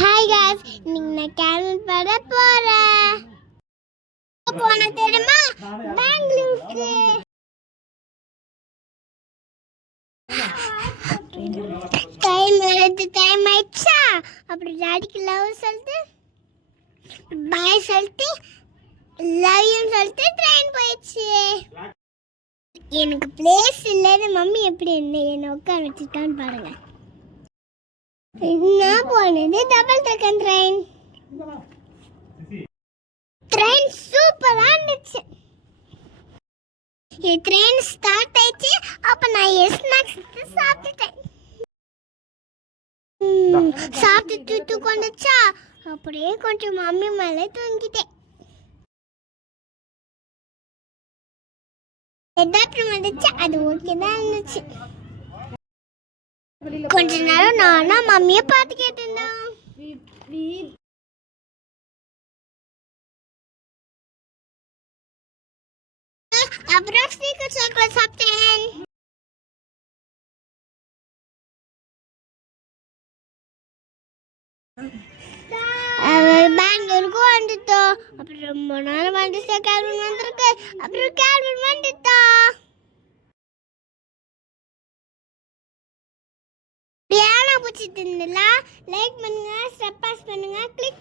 Hi guys, இன்னைக்கு நான் carol பட போறேன். போன தெரியுமா பெங்களூருக்கு. டைம் ஆயிடுச்சா. அப்புறம் டாடிக்கு லவ் சொல்லிட்டு பாய் சொல்லிட்டு லவ் யூ சொல்லிட்டு ட்ரெயின் போயிடுச்சு. எனக்கு பிளேஸ் இல்லைன்னு மம்மி எப்படி என்ன உட்கார வச்சுட்டான்னு பாருங்க. நான் போனது டபுள் டக்கன் ட்ரெயின். ட்ரெயின் சூப்பரா இருந்துச்சு. ட்ரெயின் ஸ்டார்ட் ஆயிடுச்சு. அப்ப நான் ஸ்நாக்ஸ் சாப்பிட்டுட்டேன். சாப்பிட்டு தூக்கொண்டுச்சா. அப்படியே கொஞ்சம் மம்மி மேலே தூங்கிட்டேன். எதாச்சும் வந்துச்சு, அது ஓகே தான் இருந்துச்சு. கொஞ்ச நேரம் நானா மம்மியை பார்த்து கேட்டிருந்தேன். அப்புறம் ஸ்னீக்கர் சாக்லேட் சாப்பிட்டேன். பெங்களூருக்கு வந்துட்டோம். அப்புறம் ரொம்ப நேரம் வந்துச்சு. கேல்வின் வந்திருக்கு. அப்புறம் கேல்வின் வந்துட்டா. பிடிச்சிட்டு இருந்தல லைக் பண்ணுங்க, சப்ஸ்கிரைப் பண்ணுங்க, கிளிக்